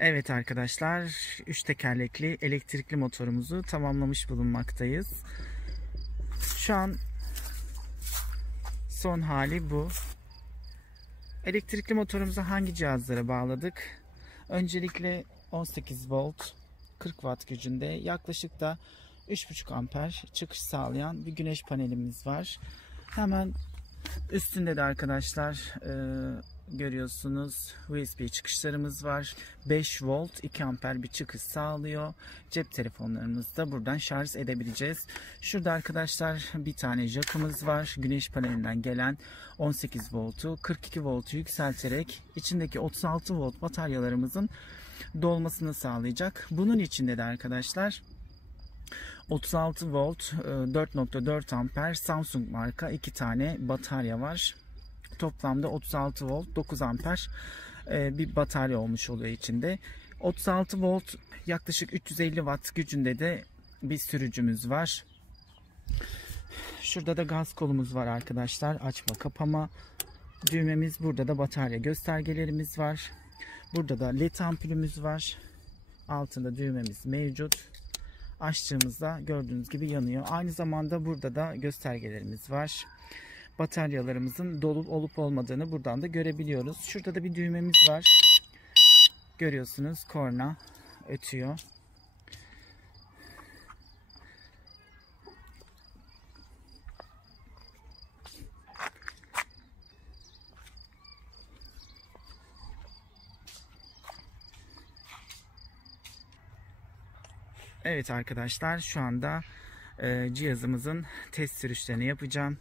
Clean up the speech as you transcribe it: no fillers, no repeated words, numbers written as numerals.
Evet arkadaşlar, 3 tekerlekli elektrikli motorumuzu tamamlamış bulunmaktayız. Şu an son hali bu. Elektrikli motorumuza hangi cihazlara bağladık? Öncelikle 18 volt 40 watt gücünde yaklaşık da 3,5 amper çıkış sağlayan bir güneş panelimiz var. Hemen üstünde de arkadaşlar görüyorsunuz USB çıkışlarımız var. 5 volt 2 amper bir çıkış sağlıyor. Cep telefonlarımızı da buradan şarj edebileceğiz. Şurada arkadaşlar bir tane jackımız var. Güneş panelinden gelen 18 voltu 42 voltu yükselterek içindeki 36 volt bataryalarımızın dolmasını sağlayacak. Bunun içinde de arkadaşlar 36 volt 4,4 amper Samsung marka 2 tane batarya var. Toplamda 36 volt 9 amper bir batarya olmuş oluyor içinde. 36 volt yaklaşık 350 watt gücünde de bir sürücümüz var. Şurada da gaz kolumuz var arkadaşlar. Açma kapama düğmemiz. Burada da batarya göstergelerimiz var. Burada da led ampulümüz var. Altında düğmemiz mevcut. Açtığımızda gördüğünüz gibi yanıyor. Aynı zamanda burada da göstergelerimiz var. Bataryalarımızın dolu olup olmadığını buradan da görebiliyoruz. Şurada da bir düğmemiz var. Görüyorsunuz, korna ötüyor. Evet arkadaşlar, şu anda cihazımızın test sürüşlerini yapacağım.